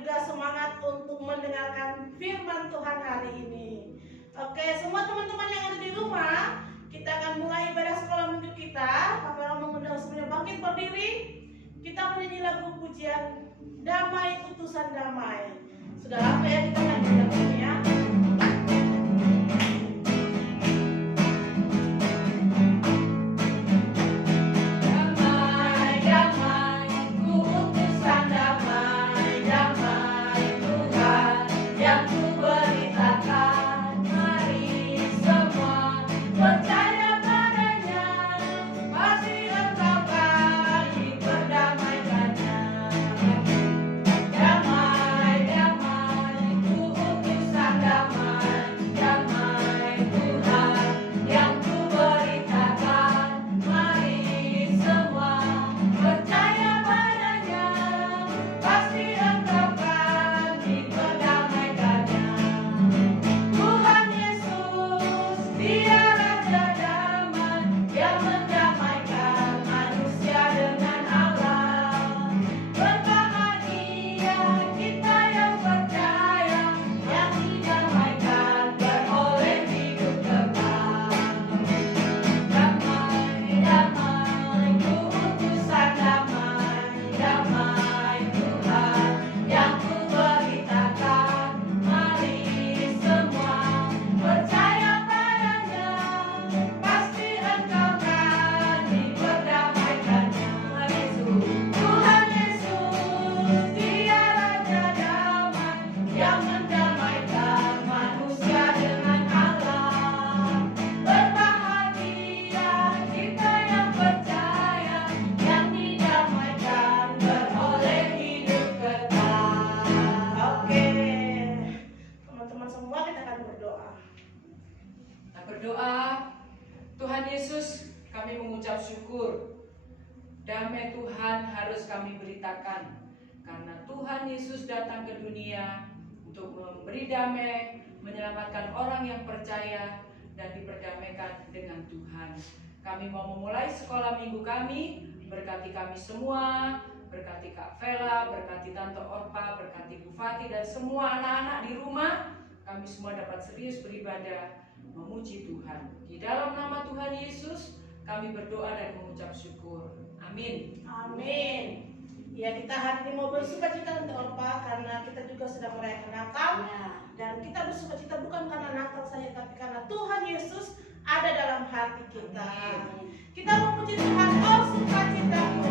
juga semangat untuk mendengarkan firman Tuhan hari ini. Oke, semua teman-teman yang ada di rumah, kita akan mulai ibadah sekolah minggu kita. Kakak mengundang semuanya bangkit berdiri. Kita menyanyi lagu pujian Damai Utusan Damai. Sudah lama ya kita nyanyi lagu ini ya. Berdoa, Tuhan Yesus, kami mengucap syukur. Damai Tuhan harus kami beritakan, karena Tuhan Yesus datang ke dunia untuk memberi damai, menyelamatkan orang yang percaya dan diperdamaikan dengan Tuhan. Kami mau memulai sekolah minggu kami, berkati kami semua, berkati Kak Vela, berkati Tante Orpa, berkati Bu Fati dan semua anak-anak di rumah. Kami semua dapat serius beribadah, memuji Tuhan. Di dalam nama Tuhan Yesus, kami berdoa dan mengucap syukur. Amin. Amin. Ya, kita hari ini mau bersuka cita untuk Orpa karena kita juga sedang merayakan Natal. Dan kita bersuka cita bukan karena Natal saja, tapi karena Tuhan Yesus ada dalam hati kita. Amin. Kita memuji Tuhan, oh sukacitaku.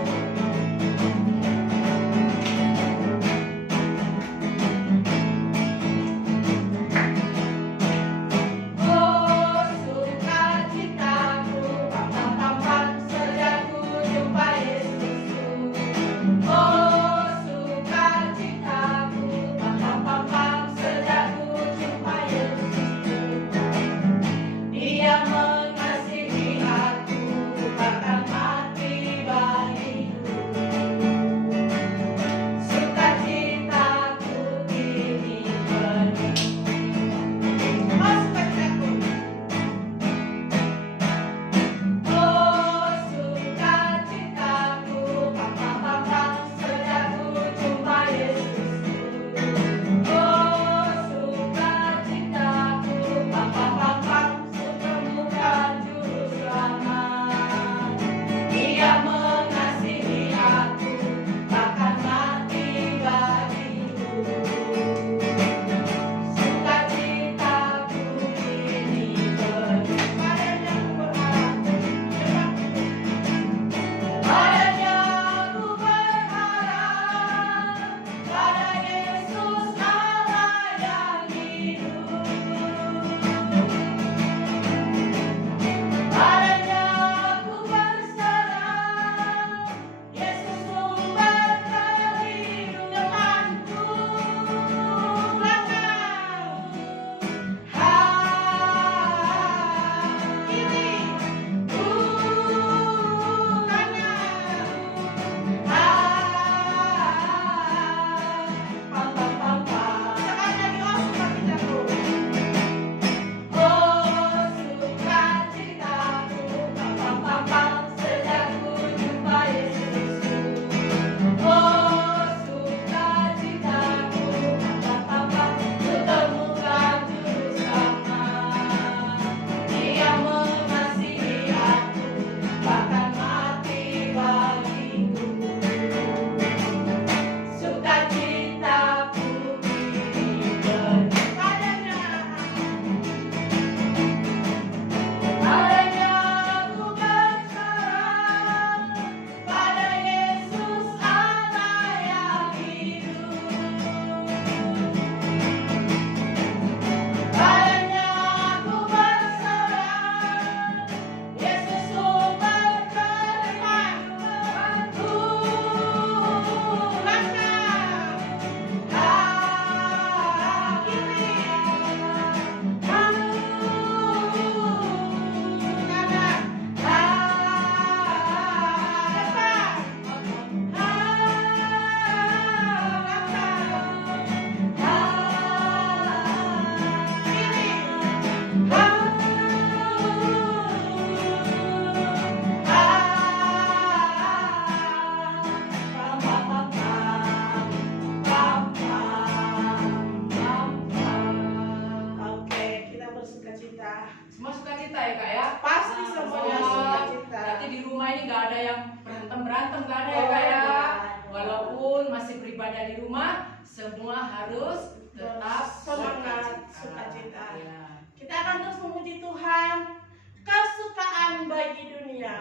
semua harus tetap semangat, sukacita. Ya. Kita akan terus memuji Tuhan. Kesukaan bagi dunia.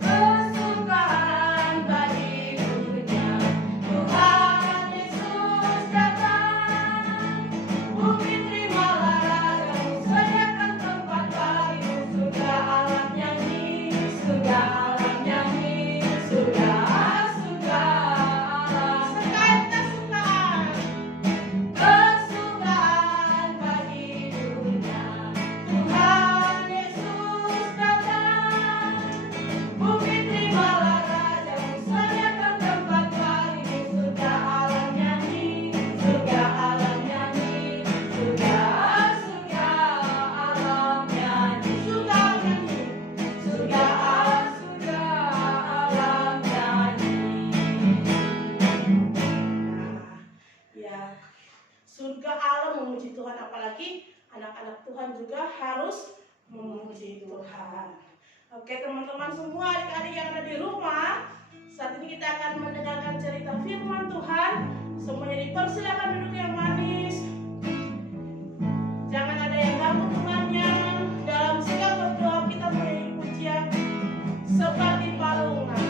Kesukaan bagi dunia, Tuhan Yesus datang. Bumi terimalah rajamu, sediakan tempat bagimu. Surga alam nyanyi, surga alam nyanyi, surga alam. Sekait kesukaan, kesukaan bagi dunia, Tuhan Yesus datang. Bumi terimalah rajamu, sediakan tempat bagimu. Surga alam nyanyi, surga alam nyanyi, surga alam nyanyi, surga nyanyi, surga alam nyanyi. Ya, surga alam memuji Tuhan, apalagi anak-anak Tuhan juga harus memuji Tuhan. Oke teman-teman semua, adik-adik yang ada di rumah, saat ini kita akan mendengarkan cerita firman Tuhan. Semuanya dipersilakan duduk yang manis. Jangan ada yang ganggu temannya. Dalam sikap berdoa kita menyanyi pujian seperti palungan.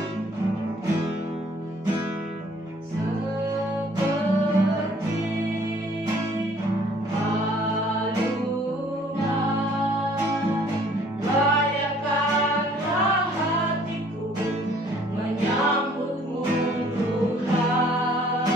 Layakkanlah hatiku menyambutmu Tuhan.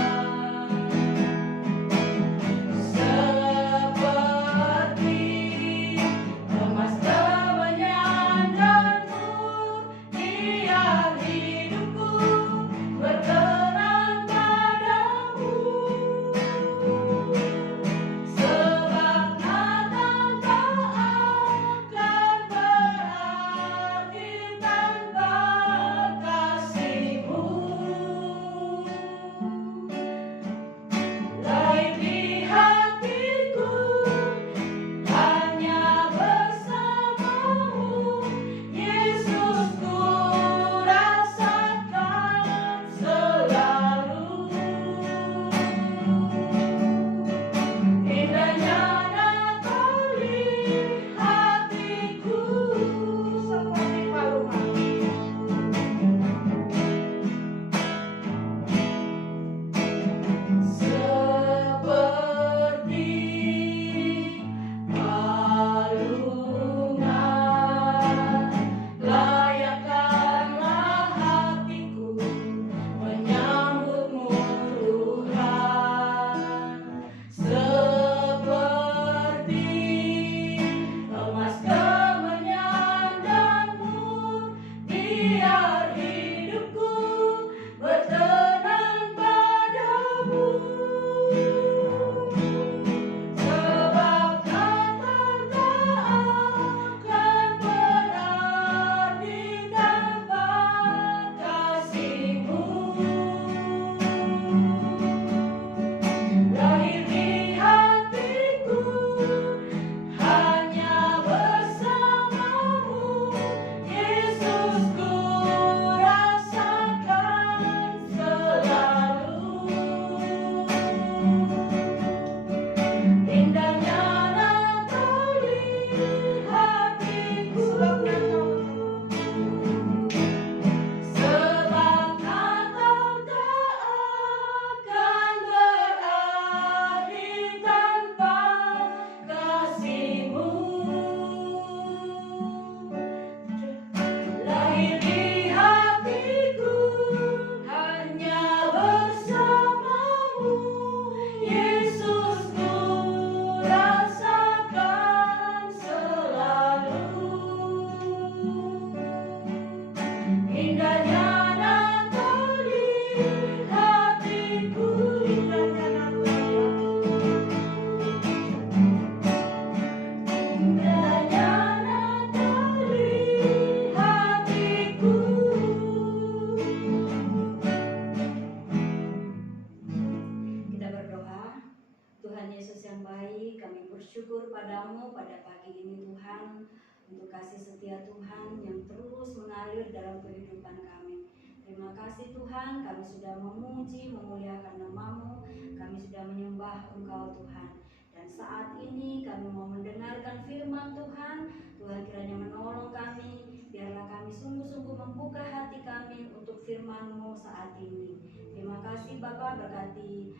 untuk kasih setia Tuhan yang terus mengalir dalam kehidupan kami. Terima kasih Tuhan, kami sudah memuji, memuliakan nama-Mu, kami sudah menyembah Engkau Tuhan. Dan saat ini kami mau mendengarkan firman Tuhan. Tuhan kiranya menolong kami, biarlah kami sungguh-sungguh membuka hati kami untuk firman-Mu saat ini. Terima kasih Bapak, berkati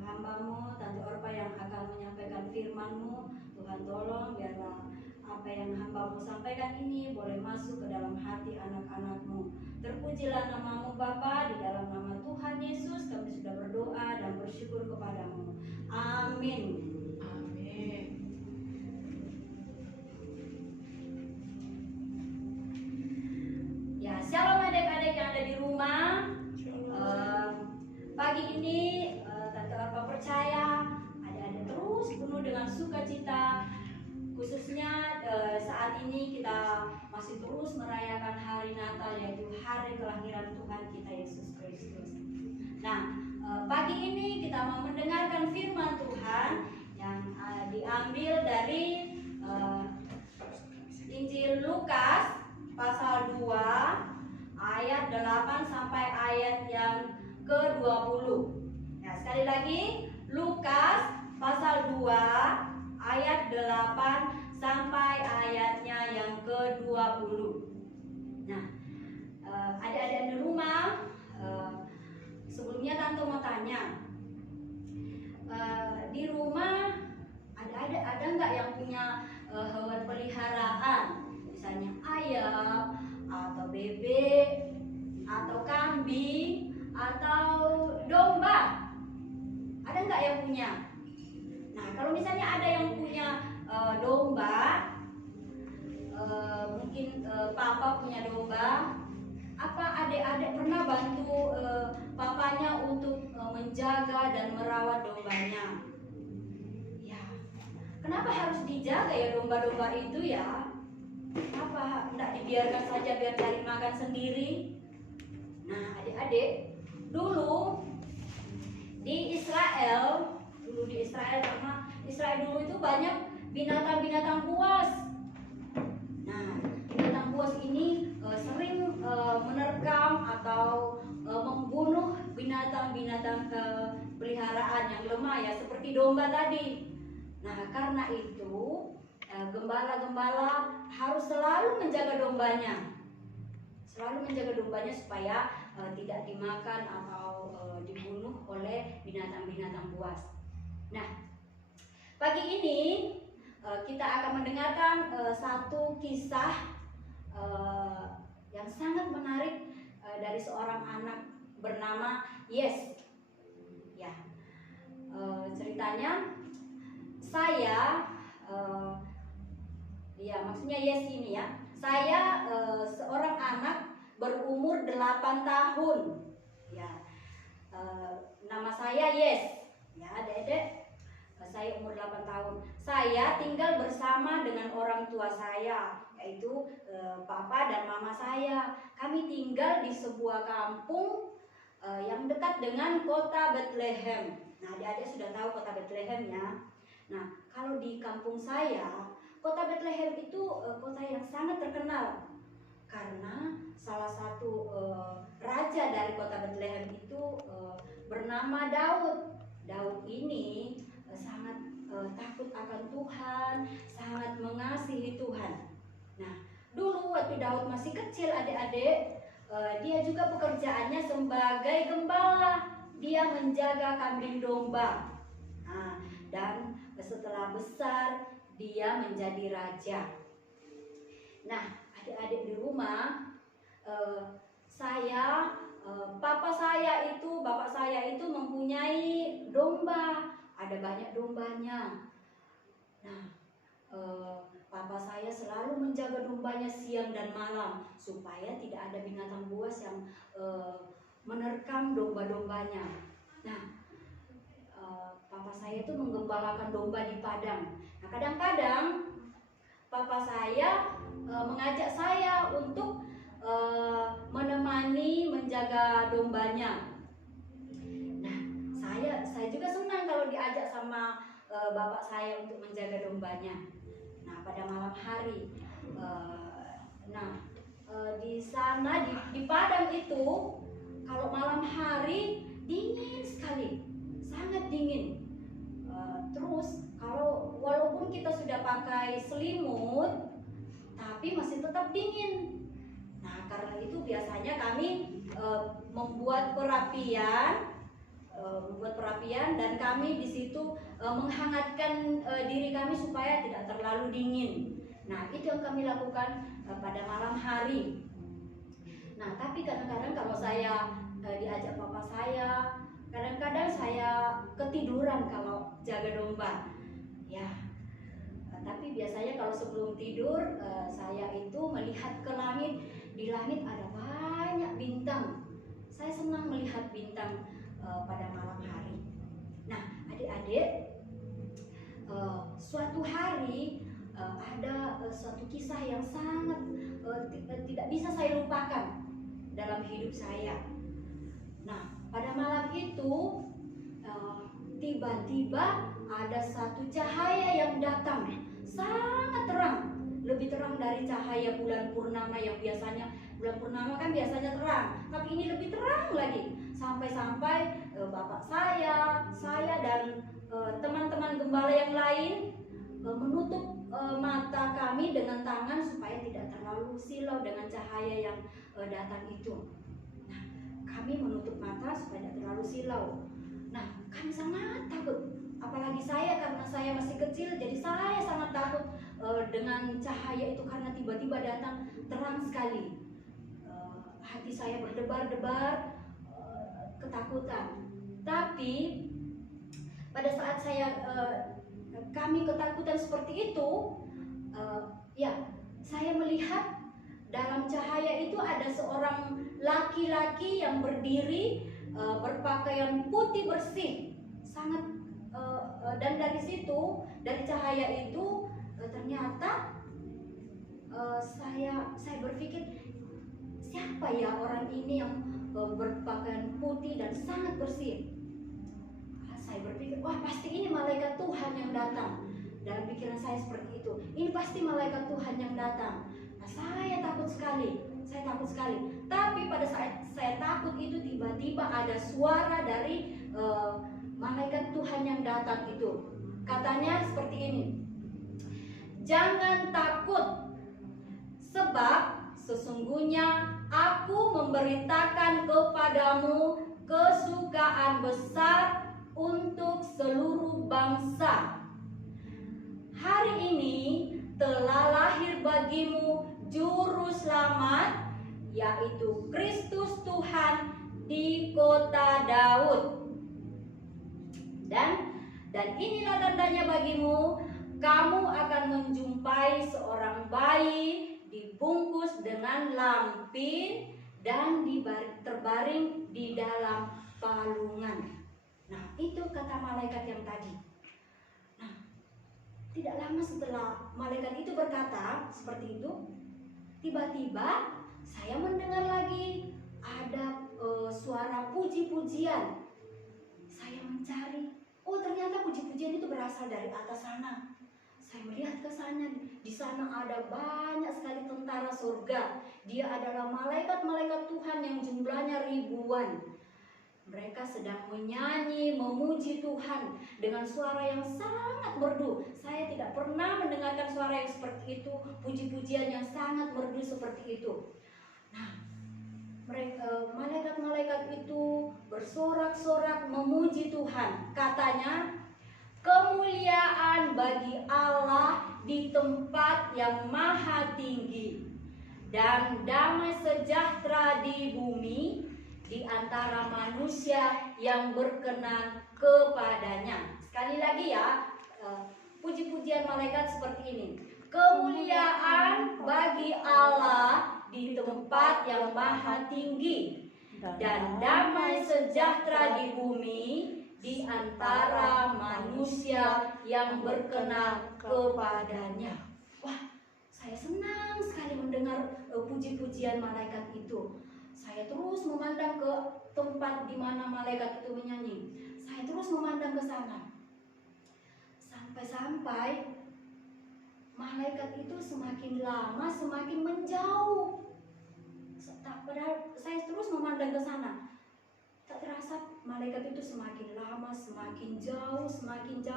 hamba-Mu, Tante Orpa yang akan menyampaikan firman-Mu. Tuhan tolong biarlah apa yang hamba-Mu sampaikan ini boleh masuk ke dalam hati anak-anak-Mu. Terpujilah nama-Mu Bapa, di dalam nama Tuhan Yesus kami sudah berdoa dan bersyukur kepadamu. Amin. Amin. Ya, shalom adik-adik yang ada di rumah. Pagi ini Tante Orpa percaya adik-adik terus penuh dengan sukacita. Khususnya saat ini kita masih terus merayakan hari Natal, yaitu hari kelahiran Tuhan kita Yesus Kristus. Nah, pagi ini kita mau mendengarkan firman Tuhan yang diambil dari Injil Lukas pasal 2 ayat 8 sampai ayat yang ke-20. Nah, sekali lagi Lukas pasal 2 ayat 8 sampai ayatnya yang ke-20. Nah, adik-adik di rumah, sebelumnya Tante mau tanya, di rumah ada nggak yang punya hewan peliharaan, misalnya ayam atau bebek atau kambing atau domba? Ada nggak yang punya? Nah, kalau misalnya ada yang punya domba, mungkin papa punya domba, apa adik-adik pernah bantu papanya untuk menjaga dan merawat dombanya? Ya, kenapa harus dijaga ya domba-domba itu ya? Kenapa tidak dibiarkan saja biar cari makan sendiri? Nah, adik-adik, dulu di Israel karena Israel dulu itu banyak binatang-binatang buas. Nah, binatang buas ini sering menerkam atau membunuh binatang-binatang peliharaan yang lemah ya, seperti domba tadi. Nah, karena itu gembala-gembala harus selalu menjaga dombanya. Supaya tidak dimakan atau dibunuh oleh binatang-binatang buas. Nah, pagi ini kita akan mendengarkan satu kisah yang sangat menarik dari seorang anak bernama Yes. Ya, ceritanya maksudnya Yes ini ya. Saya seorang anak berumur 8 tahun. Ya, nama saya Yes. Ya, Dedek. Saya umur 8 tahun. Saya tinggal bersama dengan orang tua saya, yaitu papa dan mama saya. Kami tinggal di sebuah kampung yang dekat dengan kota Bethlehem. Nah, adik-adik sudah tahu kota Bethlehem ya. Nah, kalau di kampung saya, kota Bethlehem itu kota yang sangat terkenal karena salah satu raja dari kota Bethlehem itu bernama Daud. Daud ini sangat takut akan Tuhan, sangat mengasihi Tuhan. Nah, dulu waktu Daud masih kecil adik-adik, dia juga pekerjaannya sebagai gembala. Dia menjaga kambing domba. Nah, dan setelah besar dia menjadi raja. Nah, adik-adik di rumah, bapak saya itu mempunyai domba. Ada banyak dombanya. Nah, papa saya selalu menjaga dombanya siang dan malam supaya tidak ada binatang buas yang menerkam domba-dombanya. Nah, papa saya itu menggembalakan domba di padang. Nah, kadang-kadang papa saya mengajak saya untuk menemani menjaga dombanya. Nah, saya juga senang kalau diajak sama bapak saya untuk menjaga dombanya. Nah, pada malam hari Nah, di sana di Padang itu kalau malam hari dingin sekali, sangat dingin. Terus kalau walaupun kita sudah pakai selimut, tapi masih tetap dingin. Nah, karena itu biasanya kami membuat perapian dan kami di situ menghangatkan diri kami supaya tidak terlalu dingin. Nah, itu yang kami lakukan pada malam hari. Nah, tapi kadang-kadang kalau saya diajak papa saya, kadang-kadang saya ketiduran kalau jaga domba. Ya, tapi biasanya kalau sebelum tidur saya itu melihat ke langit. Di langit ada banyak bintang. Saya senang melihat bintang pada malam hari. Nah, adik-adik, suatu hari ada suatu kisah yang sangat tidak bisa saya lupakan dalam hidup saya. Nah, pada malam itu tiba-tiba ada satu cahaya yang datang, sangat terang, lebih terang dari cahaya bulan purnama yang biasanya. Bulan purnama kan biasanya terang, tapi ini lebih terang lagi. Sampai-sampai bapak saya dan teman-teman gembala yang lain menutup mata kami dengan tangan supaya tidak terlalu silau dengan cahaya yang datang itu. Nah, kami menutup mata supaya tidak terlalu silau. Nah, kami sangat takut. Apalagi saya, karena saya masih kecil, jadi saya sangat takut dengan cahaya itu karena tiba-tiba datang terang sekali. Hati saya berdebar-debar, ketakutan. Tapi pada saat kami ketakutan seperti itu, saya melihat dalam cahaya itu ada seorang laki-laki yang berdiri berpakaian putih bersih, sangat dan dari situ, dari cahaya itu ternyata saya berpikir, siapa ya orang ini yang berpakaian putih dan sangat bersih? Saya berpikir, wah pasti ini malaikat Tuhan yang datang. Dalam pikiran saya seperti itu, ini pasti malaikat Tuhan yang datang. Nah, saya takut sekali. Tapi pada saat saya takut itu, tiba-tiba ada suara dari malaikat Tuhan yang datang itu. Katanya seperti ini, jangan takut, sebab sesungguhnya aku memberitakan kepadamu kesukaan besar untuk seluruh bangsa. Hari ini telah lahir bagimu juru selamat, yaitu Kristus Tuhan di kota Daud. Dan inilah tandanya bagimu, kamu akan menjumpai seorang bayi dibungkus dengan lampin dan terbaring di dalam palungan. Nah, itu kata malaikat yang tadi. Nah, tidak lama setelah malaikat itu berkata seperti itu, tiba-tiba saya mendengar lagi ada suara puji-pujian. Saya mencari, oh ternyata puji-pujian itu berasal dari atas sana. Saya melihat ke sana, di sana ada banyak sekali tentara surga. Dia adalah malaikat-malaikat Tuhan yang jumlahnya ribuan. Mereka sedang menyanyi, memuji Tuhan dengan suara yang sangat merdu. Saya tidak pernah mendengarkan suara yang seperti itu, puji-pujian yang sangat merdu seperti itu. Nah, malaikat-malaikat itu bersorak-sorak memuji Tuhan. Katanya, kemuliaan bagi Allah di tempat yang maha tinggi, dan damai sejahtera di bumi di antara manusia yang berkenan kepadanya. Sekali lagi ya, puji-pujian malaikat seperti ini. Kemuliaan bagi Allah di tempat yang maha tinggi, dan damai sejahtera di bumi di antara manusia yang berkenan kepadanya. Wah, saya senang sekali mendengar puji-pujian malaikat itu. Saya terus memandang ke tempat di mana malaikat itu menyanyi. Saya terus memandang ke sana. Sampai-sampai malaikat itu semakin lama semakin menjauh. Padahal saya terus memandang ke sana. Tak terasa malaikat itu semakin lama semakin jauh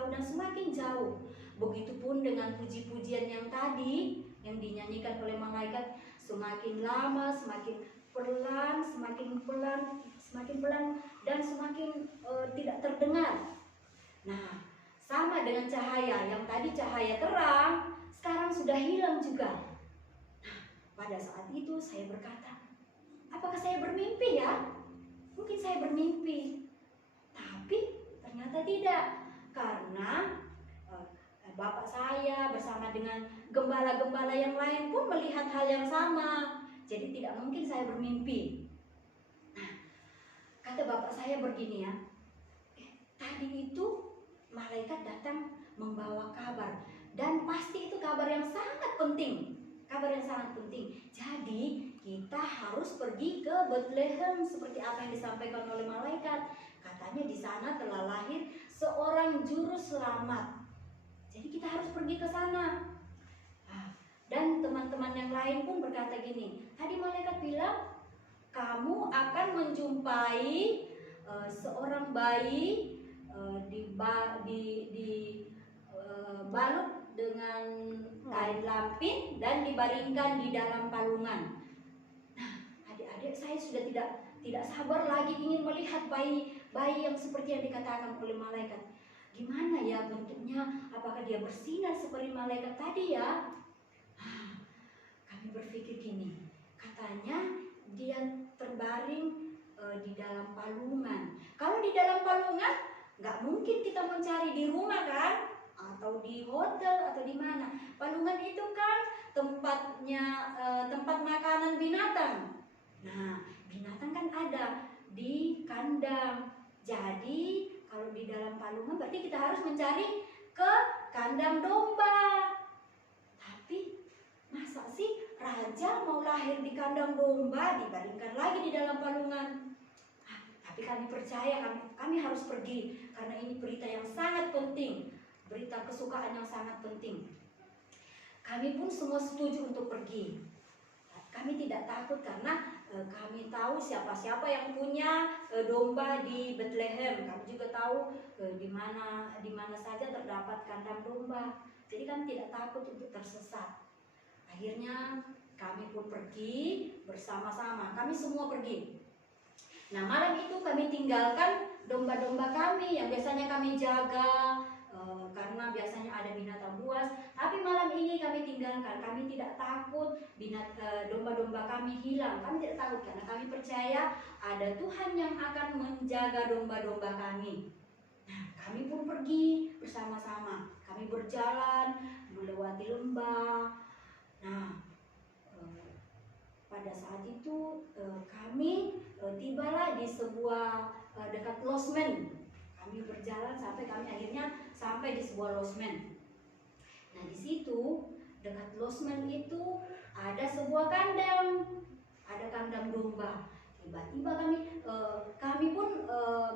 dan semakin jauh. Begitupun dengan puji-pujian yang tadi yang dinyanyikan oleh malaikat, semakin lama semakin pelan, semakin pelan dan semakin tidak terdengar. Nah, sama dengan cahaya yang tadi cahaya terang, sekarang sudah hilang juga. Nah, pada saat itu saya berkata, apakah saya bermimpi ya? Mungkin saya bermimpi, tapi ternyata tidak, karena bapak saya bersama dengan gembala-gembala yang lain pun melihat hal yang sama. Jadi tidak mungkin saya bermimpi. Nah, kata bapak saya begini ya, tadi itu malaikat datang membawa kabar, dan pasti itu kabar yang sangat penting. Jadi kita harus pergi ke Bethlehem seperti apa yang disampaikan oleh malaikat. Katanya di sana telah lahir seorang juru selamat. Jadi kita harus pergi ke sana. Dan teman-teman yang lain pun berkata gini, tadi malaikat bilang kamu akan menjumpai seorang bayi balut dengan kain lampin dan dibaringkan di dalam palungan. Nah, adik-adik, saya sudah tidak sabar lagi ingin melihat bayi yang seperti yang dikatakan oleh malaikat. Gimana ya bentuknya? Apakah dia bersinar seperti malaikat tadi ya? Kami berpikir gini, katanya dia terbaring di dalam palungan. Kalau di dalam palungan, nggak mungkin kita mencari di rumah kan? Atau di hotel atau di mana? Palungan itu kan tempat makanan binatang. Nah, binatang kan ada di kandang. Jadi kalau di dalam palungan berarti kita harus mencari ke kandang domba. Tapi masa sih raja mau lahir di kandang domba dibaringkan lagi di dalam palungan? Tapi kami percaya kami harus pergi karena ini berita yang sangat penting, berita kesukaan yang sangat penting. Kami pun semua setuju untuk pergi. Kami tidak takut karena kami tahu siapa-siapa yang punya domba di Bethlehem. Kami juga tahu di mana saja terdapat kandang domba. Jadi kami tidak takut untuk tersesat. Akhirnya kami pun pergi bersama-sama. Kami semua pergi. Nah, malam itu kami tinggalkan domba-domba kami yang biasanya kami jaga karena biasanya ada binatang buas. Tapi malam ini kami tinggalkan. Kami tidak takut domba-domba kami hilang. Kami tidak takut karena kami percaya ada Tuhan yang akan menjaga domba-domba kami. Nah, kami pun pergi bersama-sama. Kami berjalan melewati lembah. Nah, pada saat itu kami tibalah di sebuah dekat losmen. Kami berjalan sampai kami akhirnya sampai di sebuah losmen. Nah, di situ dekat losmen itu ada sebuah kandang, ada kandang domba. Tiba-tiba kami pun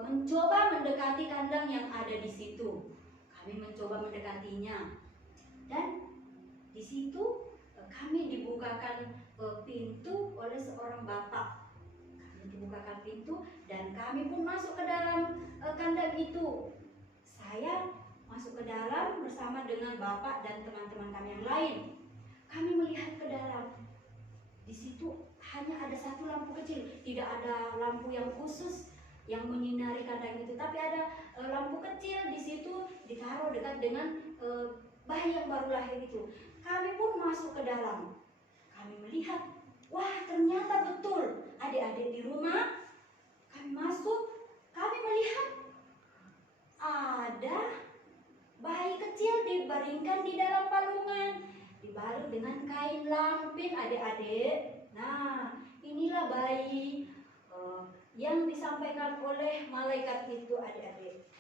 mencoba mendekati kandang yang ada di situ. Kami mencoba mendekatinya, dan di situ kami dibukakan pintu oleh seorang bapak. Kami dibukakan pintu dan kami pun masuk ke dalam kandang itu. Saya masuk ke dalam bersama dengan bapak dan teman-teman kami yang lain. Kami melihat ke dalam. Di situ hanya ada satu lampu kecil, tidak ada lampu yang khusus yang menyinari kandang itu, tapi ada lampu kecil di situ ditaruh dekat dengan bayi yang baru lahir itu. Kami pun masuk ke dalam. Kami melihat, wah ternyata betul adik-adik di rumah. Kami masuk, kami melihat ada bayi kecil dibaringkan di dalam palungan, dibalut dengan kain lampin adik-adik. Nah, inilah bayi yang disampaikan oleh malaikat itu adik-adik.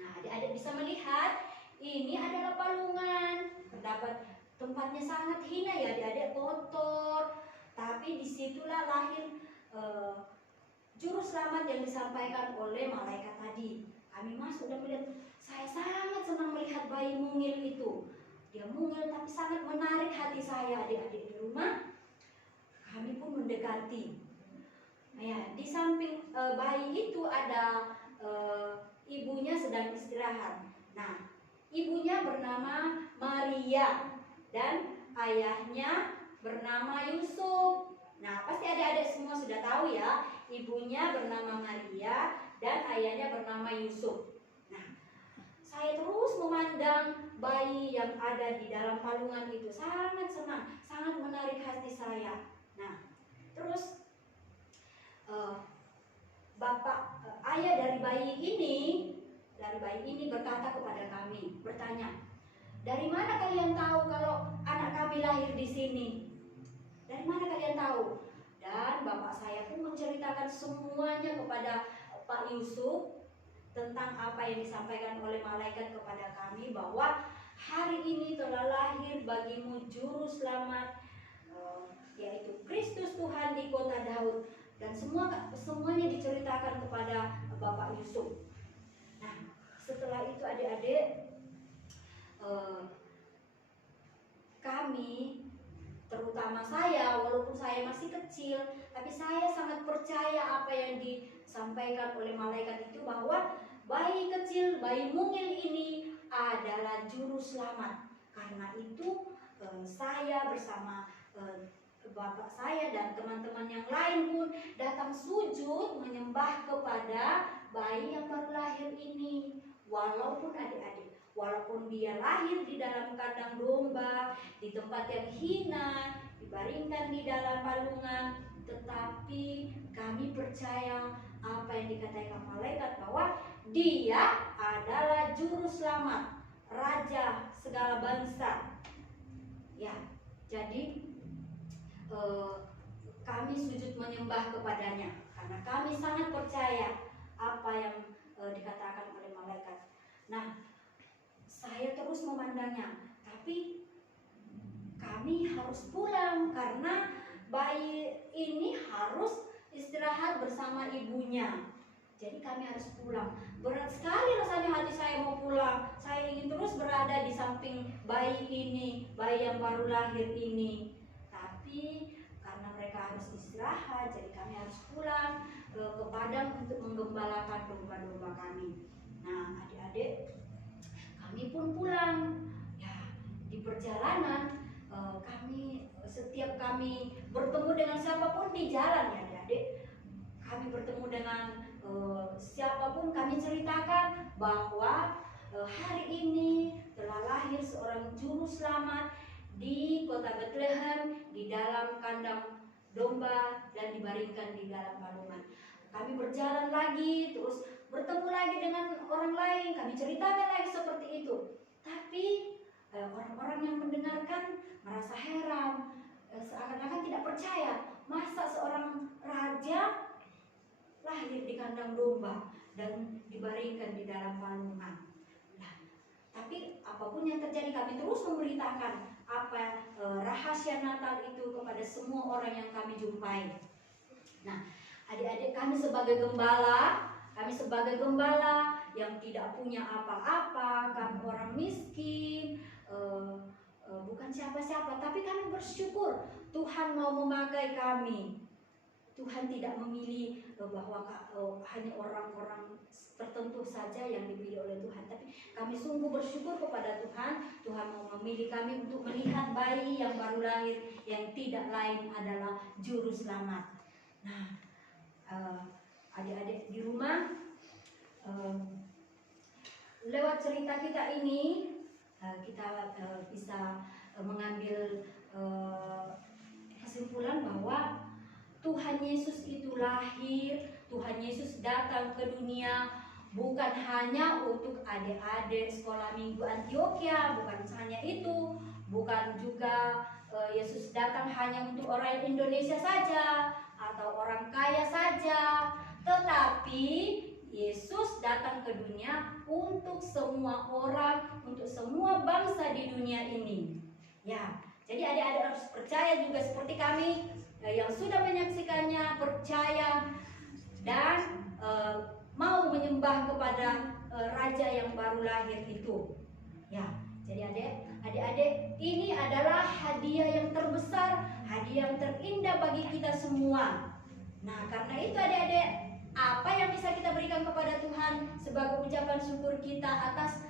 Nah, adik-adik bisa melihat ini adalah palungan. Terdapat tempatnya sangat hina ya adik-adik, kotor. Tapi disitulah lahir juru selamat yang disampaikan oleh malaikat tadi. Kami masuk dan melihat, saya sangat senang melihat bayi mungil itu dia mungil tapi sangat menarik hati saya. Adik-adik di rumah, kami pun mendekati. Ya, di samping bayi itu ada ibunya sedang istirahat. Nah, ibunya bernama Maria dan ayahnya bernama Yusuf. Nah, pasti adik-adik semua sudah tahu ya, ibunya bernama Maria dan ayahnya bernama Yusuf. Nah, saya terus memandang bayi yang ada di dalam palungan itu, sangat senang, sangat menarik hati saya. Nah, terus ayah dari bayi ini berkata kepada kami, bertanya, dari mana kalian tahu kalau anak kami lahir di sini? Dari mana kalian tahu? Dan bapak saya pun menceritakan semuanya kepada Pak Yusuf tentang apa yang disampaikan oleh malaikat kepada kami, bahwa hari ini telah lahir bagimu juru selamat, yaitu Kristus Tuhan di kota Daud. Dan semuanya diceritakan kepada Bapak Yusuf. Nah, setelah itu adik-adik, kami, terutama saya, walaupun saya masih kecil, tapi saya sangat percaya apa yang disampaikan oleh malaikat itu, bahwa bayi kecil, bayi mungil ini adalah juru selamat. Karena itu saya bersama bapak saya dan teman-teman yang lain pun datang sujud menyembah kepada bayi yang baru lahir ini. Walaupun adik-adik, walaupun dia lahir di dalam kandang domba, di tempat yang hina, dibaringkan di dalam palungan, tetapi kami percaya apa yang dikatakan malaikat, bahwa dia adalah juru selamat, raja segala bangsa. Ya, jadi kami sujud menyembah kepadanya karena kami sangat percaya apa yang dikatakan oleh malaikat. Nah, saya terus memandangnya, tapi kami harus pulang karena bayi ini harus istirahat bersama ibunya. Jadi kami harus pulang. Berat sekali rasanya hati saya mau pulang. Saya ingin terus berada di samping bayi ini, bayi yang baru lahir ini. Tapi karena mereka harus istirahat, jadi kami harus pulang ke padang untuk menggembalakan domba-domba kami. Nah, adik-adik, kami pun pulang. Ya, di perjalanan setiap kami bertemu dengan siapapun di jalan, ya adik-adik, kami bertemu dengan siapapun, kami ceritakan bahwa hari ini telah lahir seorang juru selamat di kota Bethlehem, di dalam kandang domba dan dibaringkan di dalam palungan. Kami berjalan lagi, terus bertemu lagi dengan orang lain, kami ceritakan lagi seperti itu. Tapi orang-orang yang mendengarkan merasa heran, seakan-akan tidak percaya, masa seorang raja lahir di kandang domba dan dibaringkan di dalam palungan. Nah, tapi apapun yang terjadi, kami terus memberitakan apa rahasia Natal itu kepada semua orang yang kami jumpai. Nah, adik-adik, kami sebagai gembala yang tidak punya apa-apa, kami orang miskin, bukan siapa-siapa, tapi kami bersyukur Tuhan mau memakai kami. Tuhan tidak memilih bahwa hanya orang-orang tertentu saja yang dipilih oleh Tuhan, tapi kami sungguh bersyukur kepada Tuhan. Tuhan mau memilih kami untuk melihat bayi yang baru lahir, yang tidak lain adalah juru selamat. Nah, adik-adik di rumah, lewat cerita kita ini kita bisa mengambil kesimpulan bahwa Tuhan Yesus itu lahir, Tuhan Yesus datang ke dunia bukan hanya untuk adik-adik sekolah minggu Antioquia, bukan hanya itu, bukan juga Yesus datang hanya untuk orang Indonesia saja atau orang kaya saja, tetapi Yesus datang ke dunia untuk semua orang, untuk semua bangsa di dunia ini. Ya, jadi adik-adik harus percaya juga seperti kami yang sudah menyaksikannya, percaya dan mau menyembah kepada raja yang baru lahir itu. Ya, Jadi adik-adik, ini adalah hadiah yang terbesar, hadiah yang terindah bagi kita semua. Nah, karena itu adik-adik, apa yang bisa kita berikan kepada Tuhan sebagai ucapan syukur kita atas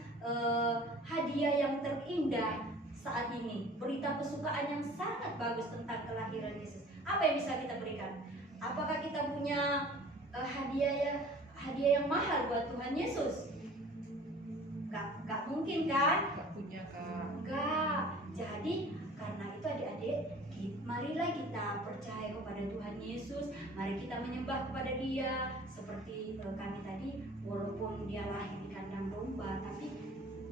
hadiah yang terindah saat ini, berita kesukaan yang sangat bagus tentang kelahiran Yesus. Apa yang bisa kita berikan? Apakah kita punya hadiah yang mahal buat Tuhan Yesus? Gak mungkin kan? Gak punya Kak. Enggak. Jadi karena itu adik-adik, marilah kita percaya kepada Tuhan Yesus. Mari kita menyembah kepada Dia. Seperti kami tadi, walaupun Dia lahir di kandang domba, tapi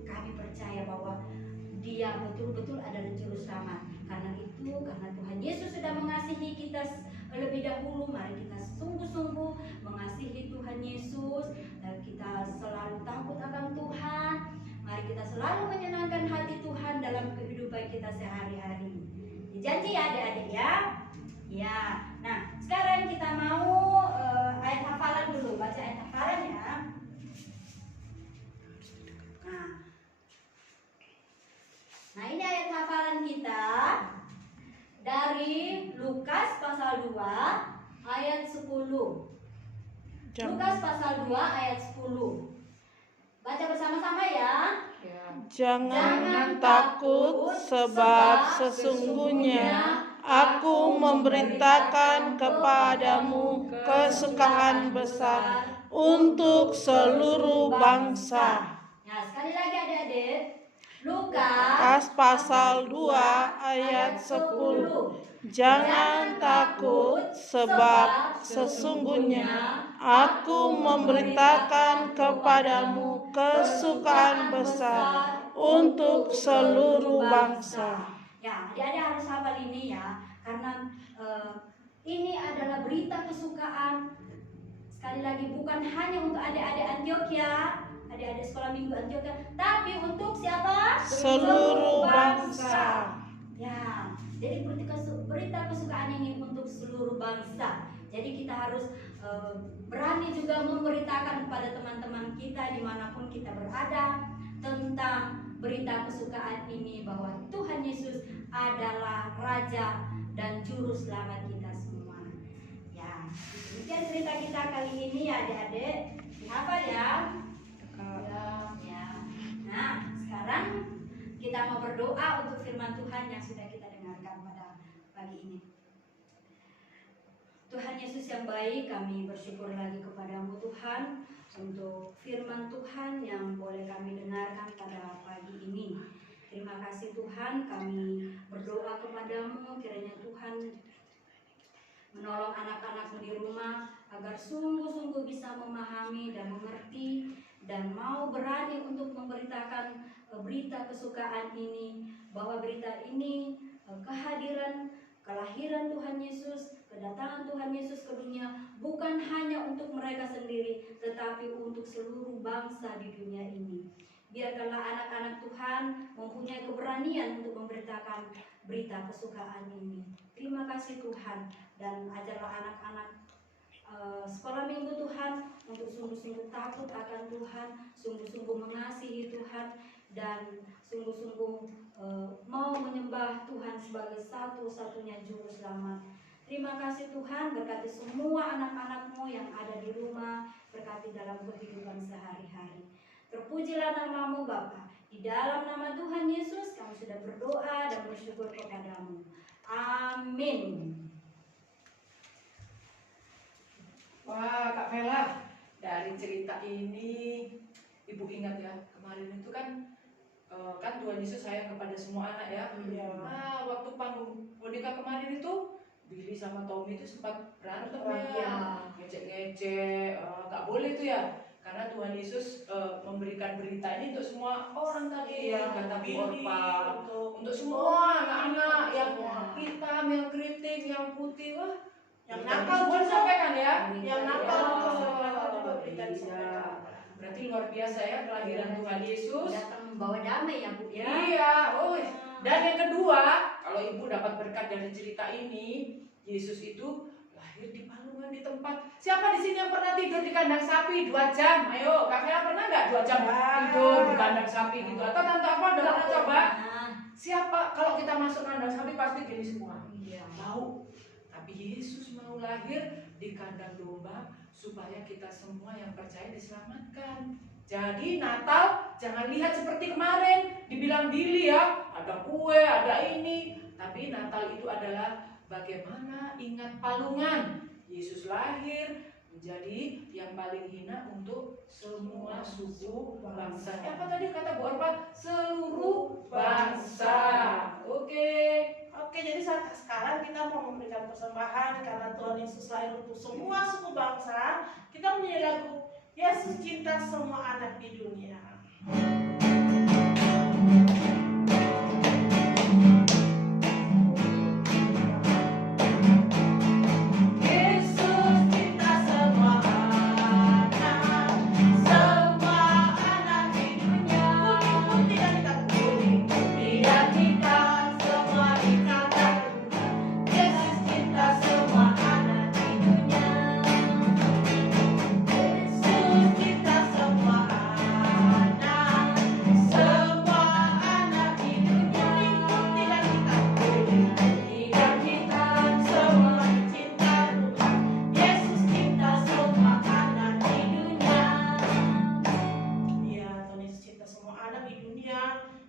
kami percaya bahwa Dia betul-betul adalah juru selamat. Karena itu, karena Tuhan Yesus sudah mengasihi kita lebih dahulu, mari kita sungguh-sungguh mengasihi Tuhan Yesus. Dan kita selalu takut akan Tuhan. Mari kita selalu menyenangkan hati Tuhan dalam kehidupan kita sehari-hari. Janji ya adik-adik ya. Ya. Nah, sekarang kita mau ayat hafalan dulu. Baca ayat hafalan ya. Nah, ini ayat hafalan kita dari Lukas pasal 2 ayat 10. Lukas pasal 2 ayat 10. Baca bersama-sama ya. Jangan takut, sebab sesungguhnya aku memberitakan kepadamu kesukaan besar untuk seluruh bangsa. Nah, sekali lagi adik-adik. Lukas Lukas pasal 2 ayat 10. Jangan takut, sebab sesungguhnya aku memberitakan kepadamu kesukaan besar untuk seluruh bangsa. Ya, adik-adik harus hafal ini ya, karena ini adalah berita kesukaan. Sekali lagi, bukan hanya untuk adik-adik Antioquia, adik-adik sekolah minggu Antioquia, tapi untuk siapa? Seluruh bangsa. Ya, jadi berita kesukaan ini untuk seluruh bangsa. Jadi kita harus berani juga memberitakan kepada teman-teman kita dimanapun kita berada tentang berita kesukaan ini, bahwa Tuhan Yesus adalah Raja dan Juru Selamat kita semua. Ya, demikian cerita kita kali ini ya adik-adik. Dihafal ya. Ya. Nah, sekarang kita mau berdoa untuk firman Tuhan yang sudah kita dengarkan pada pagi ini. Tuhan Yesus yang baik, kami bersyukur lagi kepadamu Tuhan untuk firman Tuhan yang boleh kami dengarkan pada pagi ini. Terima kasih Tuhan, kami berdoa kepadamu kiranya Tuhan menolong anak-anakmu di rumah agar sungguh-sungguh bisa memahami dan mengerti dan mau berani untuk memberitakan berita kesukaan ini, bahwa berita ini kelahiran Tuhan Yesus, kedatangan Tuhan Yesus ke dunia bukan hanya untuk mereka sendiri, tetapi untuk seluruh bangsa di dunia ini. Biarkanlah anak-anak Tuhan mempunyai keberanian untuk memberitakan berita kesukaan ini. Terima kasih Tuhan, dan ajarlah anak-anak sekolah minggu Tuhan untuk sungguh-sungguh takut akan Tuhan, sungguh-sungguh mengasihi Tuhan, dan sungguh-sungguh mau menyembah Tuhan sebagai satu-satunya juru selamat. Terima kasih Tuhan, berkati semua anak-anak-Mu yang ada di rumah, berkati dalam kehidupan sehari-hari. Terpujilah nama-Mu Bapa. Di dalam nama Tuhan Yesus kami sudah berdoa dan bersyukur kepadamu. Amin. Wah, Kak Vela, dari cerita ini Ibu ingat ya, kemarin itu kan Tuhan Yesus sayang kepada semua anak ya. Nah, waktu panggung boneka kemarin itu Billy sama Tommy itu sempat berantem ya, ngecek-ngecek, nggak boleh itu ya, karena Tuhan Yesus memberikan berita ini untuk semua orang tadi, kata Billy, untuk semua anak-anak yang hitam, yang keriting, yang putih, wah, Yang nakal juga sampaikan ya, yang nakal juga berita disampaikan. Berarti luar biasa ya kelahiran Tuhan Yesus. Datang membawa damai ya Bu ya. Iya, dan yang kedua, kalau Ibu dapat berkat dari cerita ini, Yesus itu lahir di palungan di tempat. Siapa di sini yang pernah tidur tidur di kandang sapi 2 jam? Ayo, kakak pernah nggak 2 jam tidur di kandang sapi gitu? Atau tante apa udah pernah coba? Nah, Siapa kalau kita masuk kandang sapi pasti gini semua. iya. Tahu. Tapi Yesus mau lahir di kandang domba supaya kita semua yang percaya diselamatkan. Jadi Natal jangan lihat seperti kemarin dibilang Billy ya, ada kue, ada ini. Tapi Natal itu adalah bagaimana ingat palungan. Yesus lahir menjadi yang paling hina untuk semua suku bangsa. Apa tadi kata Bu Orpa? Seluruh bangsa. Oke, jadi sekarang kita mau memberikan persembahan karena Tuhan Yesus lahir untuk semua suku bangsa. Kita menyanyi lagu Yesus cinta semua anak di dunia.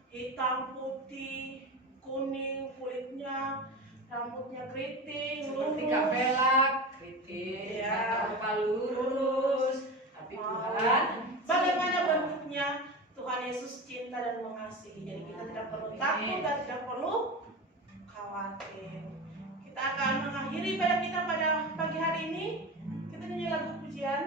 Hitam, putih, kuning kulitnya, rambutnya keriting, Seperti lurus. Kak Bella, kritik, Iya. kata lurus. Tapi Tuhan, Bagaimana bentuknya? Tuhan Yesus cinta dan mengasihi. Jadi kita tidak perlu takut dan tidak perlu khawatir. Kita akan mengakhiri ibadah kita pada pagi hari ini. Kita nyanyi lagu pujian.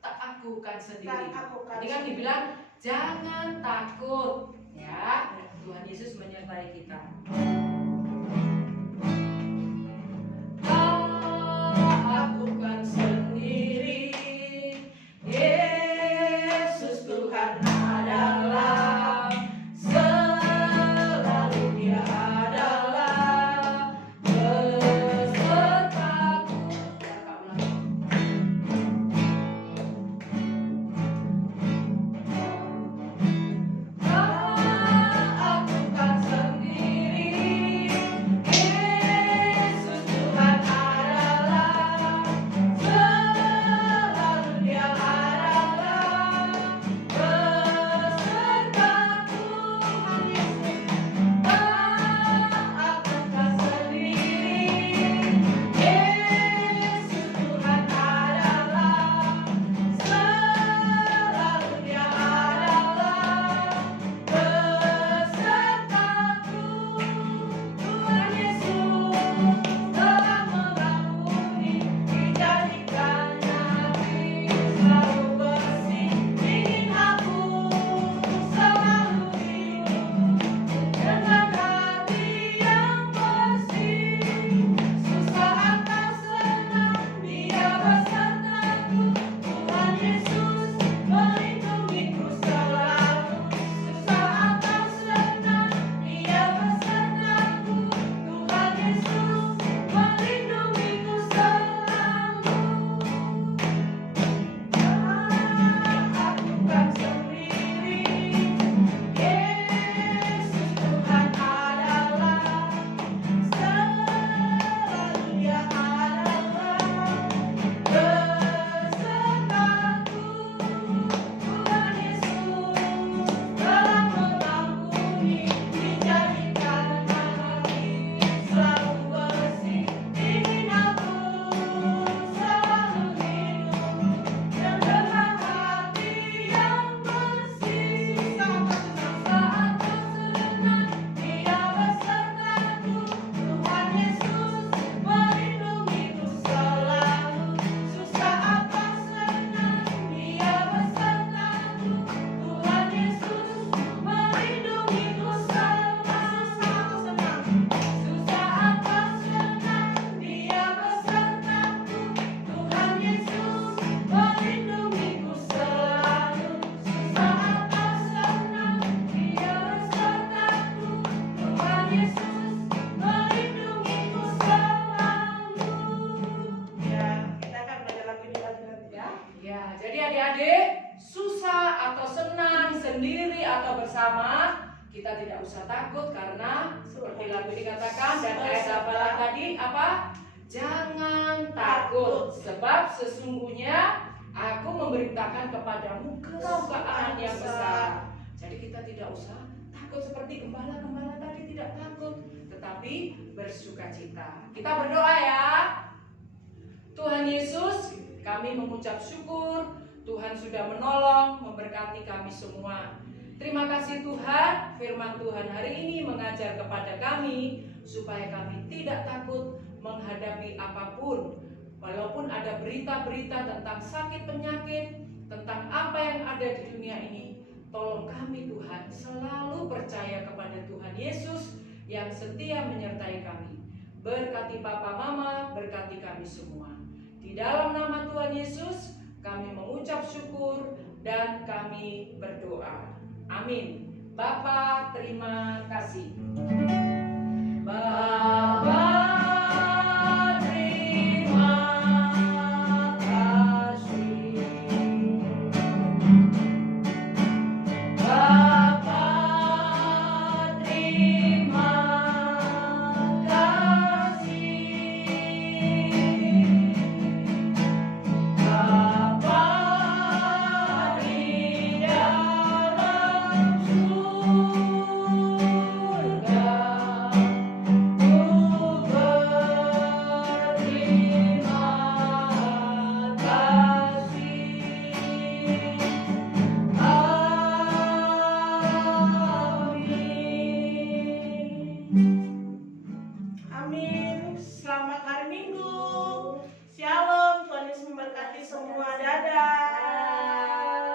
tak aku kan sendiri. Tak aku kan Ini kan dibilang jangan takut, ya. Tuhan Yesus menyertai kita. Aku kan sendiri, Yesus Tuhan adalah, selalu Dia adalah besertaku. Aku kan sendiri, adik-adik susah atau senang, sendiri atau bersama, kita tidak usah takut karena seperti lagu dikatakan dan ayat hafalan tadi apa? Jangan takut sebab sesungguhnya aku memberitakan kepadamu kerajaan yang besar. Jadi kita tidak usah takut seperti gembala-gembala tadi tidak takut, tetapi bersukacita. Kita berdoa ya. Tuhan Yesus, kami mengucap syukur Tuhan sudah menolong, memberkati kami semua. Terima kasih Tuhan, firman Tuhan hari ini mengajar kepada kami supaya kami tidak takut menghadapi apapun. Walaupun ada berita-berita tentang sakit penyakit, tentang apa yang ada di dunia ini, tolong kami Tuhan selalu percaya kepada Tuhan Yesus yang setia menyertai kami. Berkati Papa Mama, berkati kami semua. Di dalam nama Tuhan Yesus, kami mengucap syukur dan kami berdoa. Amin. Bapa, terima kasih. Bapa